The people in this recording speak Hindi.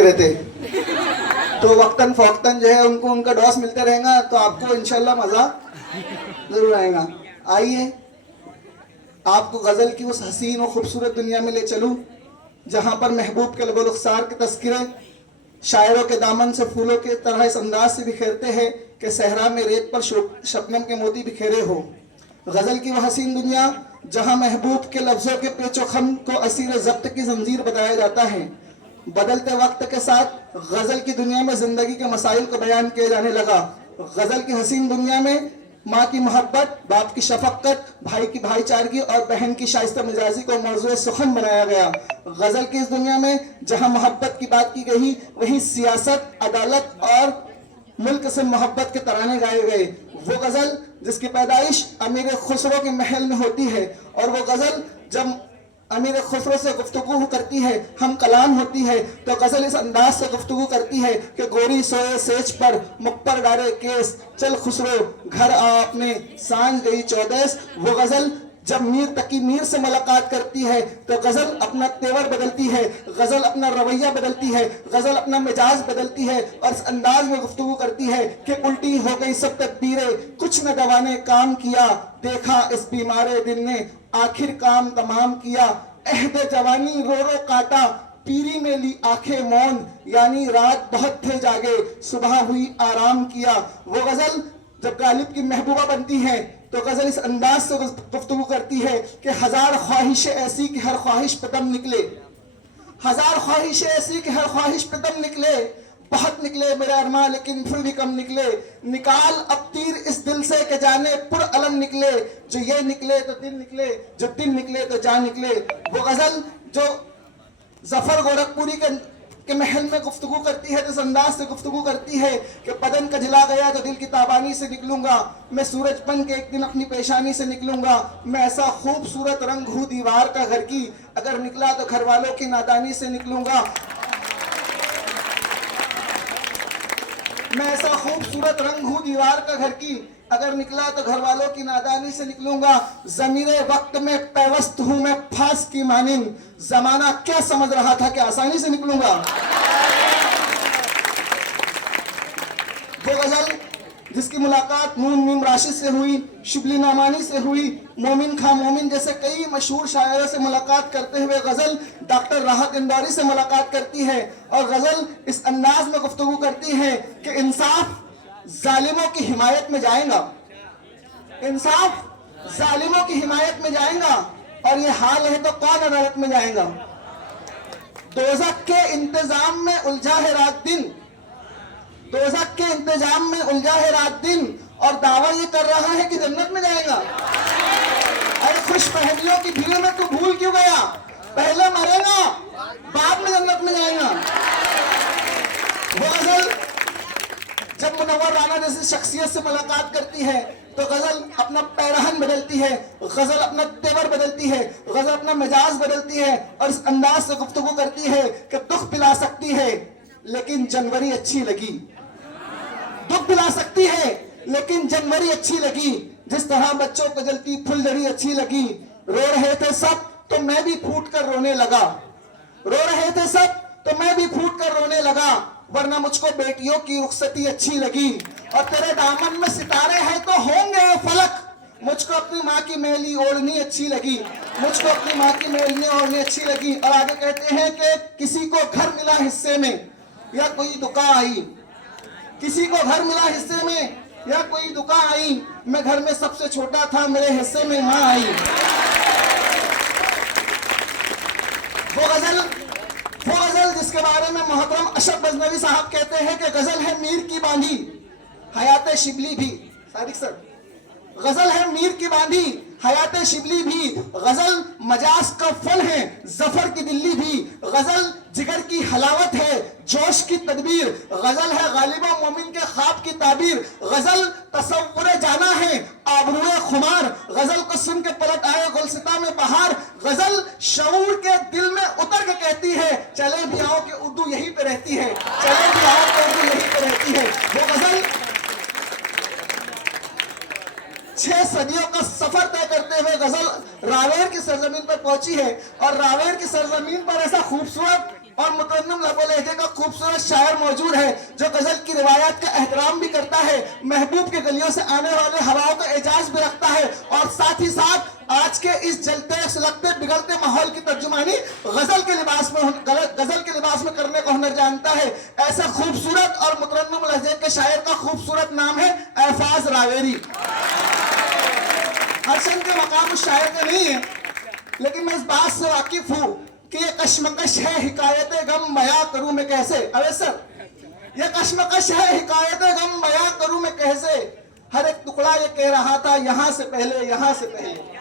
रहते, तो वक्तन फौक्तन जो है उनको उनका डॉस मिलते रहेगा, तो आपको इंशाल्लाह मजा जरूर आएगा। आइए आपको गजल की उस हसीन और खूबसूरत दुनिया में ले चलूं जहां पर महबूब के लबो रुखसार के तस्करे शायरों के दामन से फूलों के तरह इस अंदाज से बिखेरते हैं कि सहरा में रेत पर शबनम के मोती बिखेरे हो। गजल की वह हसीन दुनिया जहां महबूब के लफ्जों के पेचोखम को असीर जब्त की जंजीर बताया जाता है। बदलते वक्त के साथ गजल की दुनिया में जिंदगी के मसाइल को बयान किया जाने लगा। गजल की हसीन दुनिया में माँ की मोहब्बत, बाप की शफकत, भाई की भाईचारगी और बहन की शाइस्ता मिजाजी को मौजूद सुखन बनाया गया। गजल की इस दुनिया में जहाँ मोहब्बत की बात की गई, वहीं सियासत, अदालत और मुल्क से मोहब्बत के तराने गाए गए। वो गजल जिसकी पैदाइश अमीर खुसरो के महल में होती है, और वो गजल जब अमीर खुसरो से गुफ्तगू करती है, हम कलाम होती है, तो गजल इस अंदाज से गुफ्तगू करती है कि गोरी सोए सेज पर, मुख पर डारे केस, चल खुसरो घर आ अपने, सांझ गई चौदेस। वो गजल जब मीर तकी मीर से मुलाकात करती है तो गजल अपना तेवर बदलती है, गजल अपना रवैया बदलती है, गजल अपना मिजाज बदलती है और इस अंदाज में गुफ्तगू करती है कि उल्टी हो गई सब तकदीरें, कुछ न दवा ने काम किया, देखा इस बीमारे दिल ने आखिर काम तमाम किया, अहद जवानी रो रो काटा, पीरी में ली आंखें मौन, यानी रात बहुत थे जागे, सुबह हुई आराम किया। वो गजल जब गालिब की महबूबा बनती है तो गजल इस अंदाज से गुफ्तगू करती है कि हजार ख्वाहिशें ऐसी कि हर ख्वाहिश पे दम निकले, हजार ख्वाहिशें ऐसी कि हर ख्वाहिश पे दम निकले, बहुत निकले मेरे अरमा लेकिन फिर भी कम निकले, निकाल अब तीर इस दिल से कि जाने पुर अलम निकले, जो ये निकले तो दिल निकले, जो दिल निकले तो जान निकले। वो गजल जो जफर गोरखपुरी के महल में गुफ्तगू करती है, तो इस अंदाज से गुफ्तगू करती है कि बदन का जला गया तो दिल की ताबानी से निकलूंगा, मैं सूरज बन के एक दिन अपनी पेशानी से निकलूंगा, मैं ऐसा खूबसूरत रंग हूँ दीवार का घर की, अगर निकला तो घर वालों की नादानी से निकलूंगा, मैं ऐसा खूबसूरत रंग हूँ दीवार का घर की, अगर निकला तो घर वालों की नादानी से निकलूंगा, जमीरे वक्त में पैवस्त हूँ मैं फास की मानिन, जमाना क्या समझ रहा था कि आसानी से निकलूंगा। वो गजल जिसकी मुलाकात नून मीम राशिद से हुई, शिबली नामानी से हुई, मोमिन खां मोमिन जैसे कई मशहूर शायरों से मुलाकात करते हुए गजल डॉक्टर राहत इंदौरी से मुलाकात करती है, और गजल इस अंदाज में गुफ्तगू करती है कि इंसाफ जालिमों की हिमायत में जाएगा, इंसाफ जालिमों की हिमायत में जाएगा, और ये हाल है तो कौन अदालत में जाएगा। दोज़ख के इंतजाम में उलझा है रात दिन, दोज़ख के इंतजाम में उलझा है रात दिन, और दावा ये कर रहा है कि जन्नत में जाएगा। अरे खुश पहलियों की भीड़ में तू भूल क्यों गया, पहले मरेगा बाद में जन्नत में जाएगा। वो गजल जब मुनव्वर राना जैसी शख्सियत से मुलाकात करती है तो गजल अपना पैरहन बदलती है, गजल अपना तेवर बदलती है, गजल अपना मिजाज बदलती है, और इस अंदाज से गुफ्तगू करती है कि दुख पिला सकती है लेकिन जनवरी अच्छी लगी, दुख पिला सकती है लेकिन जनवरी अच्छी लगी, जिस तरह बच्चों को जलती फुलझड़ी अच्छी लगी, रो रहे थे सब तो मैं भी फूट कर रोने लगा, रो रहे थे सब तो मैं भी फूट कर रोने लगा, वरना मुझको बेटियों की रुखसती अच्छी लगी, और तेरे दामन में सितारे हैं तो होंगे फलक, मुझको अपनी माँ की मैली ओढ़नी अच्छी लगी, मुझको अपनी माँ की मैली ओढ़नी अच्छी लगी। और आगे कहते हैं कि किसी को घर मिला हिस्से में या कोई दुका आई, किसी को घर मिला हिस्से में या कोई दुका आई, मैं घर में सबसे छोटा था मेरे हिस्से में माँ आई। वो गजल जिसके बारे में मोहतरम अशरफ गजनवी साहब कहते हैं कि गजल है मीर की बांधी हयात शिबली भी, सादिक सर, गजल है मीर की बांधी हयात शिबली भी, गजल मजाज का फल है जफर की दिल्ली भी, गजल जिगर की हलावत है जोश की तदबीर, गजल है गालिबा मोमिन के ख्वाब की ताबीर, गजल तसव्वुर जाना है आबरूए खुमार, गजल को सुन के पलट आए गुलसिता में बहार, गजल शऊर के दिल में उतर के कहती है चले भी आओ के उर्दू यहीं पे रहती है, चले भी आओ के उर्दू यहीं पे रहती है। वो गजल 6 सदियों का सफर तय करते हुए गजल रावेर की सरजमीन पर पहुंची है, और रावेर की सरजमीन पर ऐसा खूबसूरत और मुतन्नम लबो लहजे का खूबसूरत शायर मौजूद है जो गजल की रिवायत का एहतराम भी करता है, महबूब के गलियों से आने वाले हवाओं का एजाज भी रखता है, और साथ ही साथ आज के इस जलते सुलगते बिगड़ते माहौल की तर्जुमानी गजल के लिबास में करने को हुनर जानता है। ऐसा खूबसूरत और मुतरन्निम लहजे के शायर का खूबसूरत नाम है अल्फाज रावेरी। हसन के मकाम उस शायर का नहीं है, लेकिन मैं इस बात से वाकिफ हूं कि ये कश्मकश है हिकायत गम बयां करूं मैं कैसे। अरे सर, ये कश्मकश है हिकायत गम बयां करूं मैं कैसे, हर एक टुकड़ा ये कह रहा था यहां से पहले, यहां से पहले।